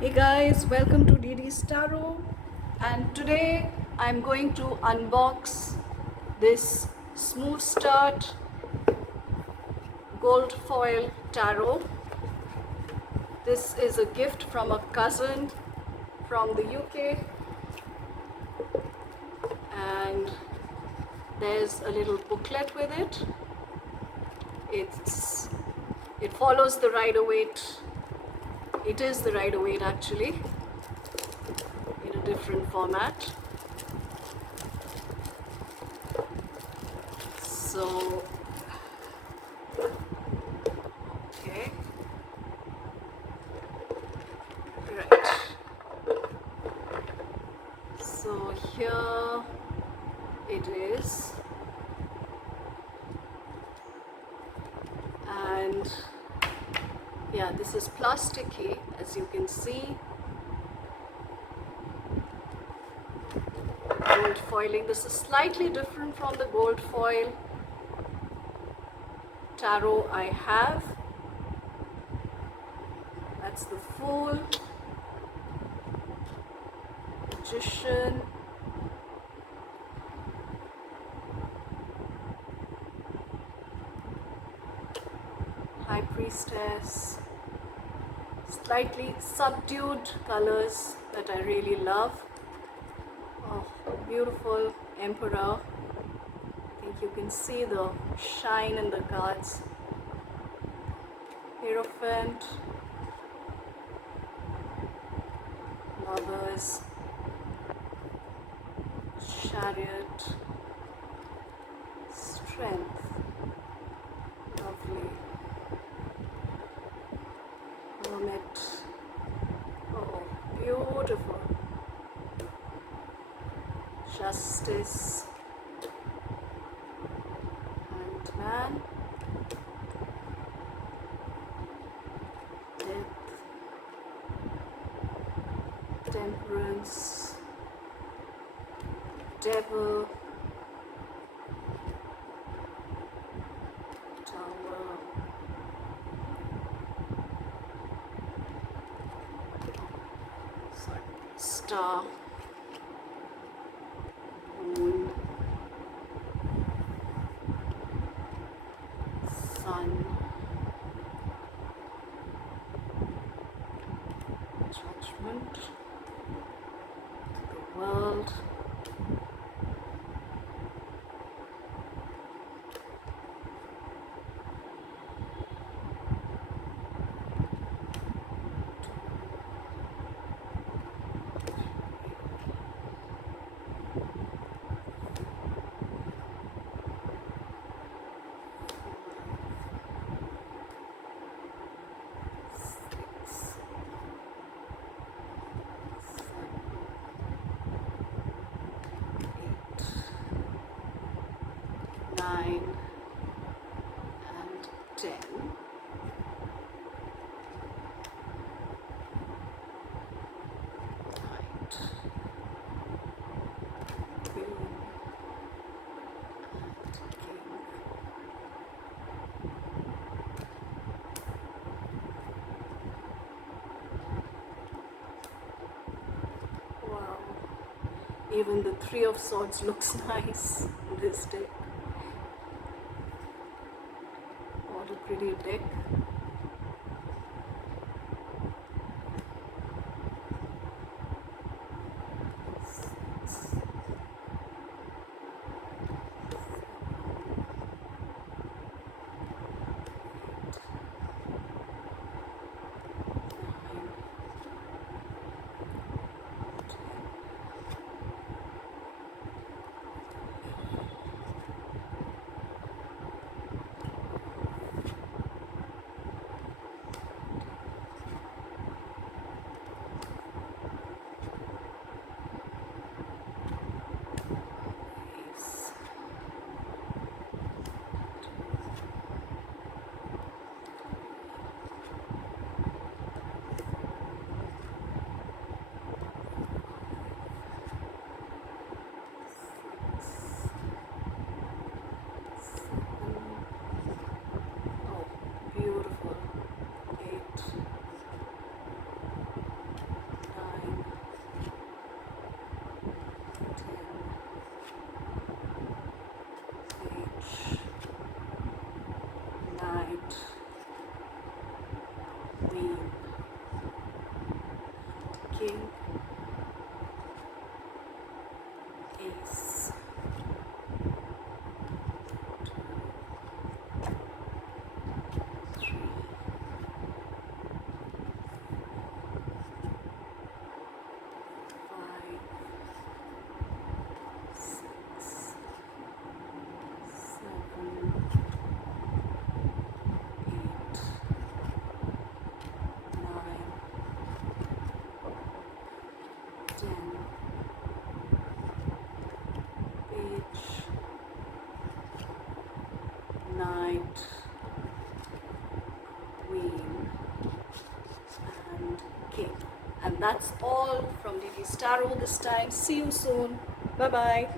Hey guys, welcome to DD's Tarot, and today I'm going to unbox this Smooth Start Gold Foil Tarot. This is a gift from a cousin from the UK, and there's a little booklet with it. It follows the Rider-Waite. It is the Rider-Waite actually, in a different format. So, okay, right. So here it is, and yeah, this is plasticky, as you can see. Gold foiling. This is slightly different from the gold foil tarot I have. That's the Fool, Magician, High Priestess. Slightly subdued colors that I really love. Oh, beautiful Emperor. I think you can see the shine in the cards. Hierophant, Lovers, Chariot, Strength, lovely, Hermit, oh, beautiful, Justice, and Man, Death, Temperance, Devil, Tower, sorry, Star, Moon, Sun, Judgment, the World, Nine, and 10. Right. Queen and King. Wow. Even the Three of Swords looks nice in this deck. What a pretty deck. king, ace, 2, 3, 5, 6, 7, 8, 9, 10, page, knight, queen, and king. And that's all from Didi's Tarot this time. See you soon. Bye bye.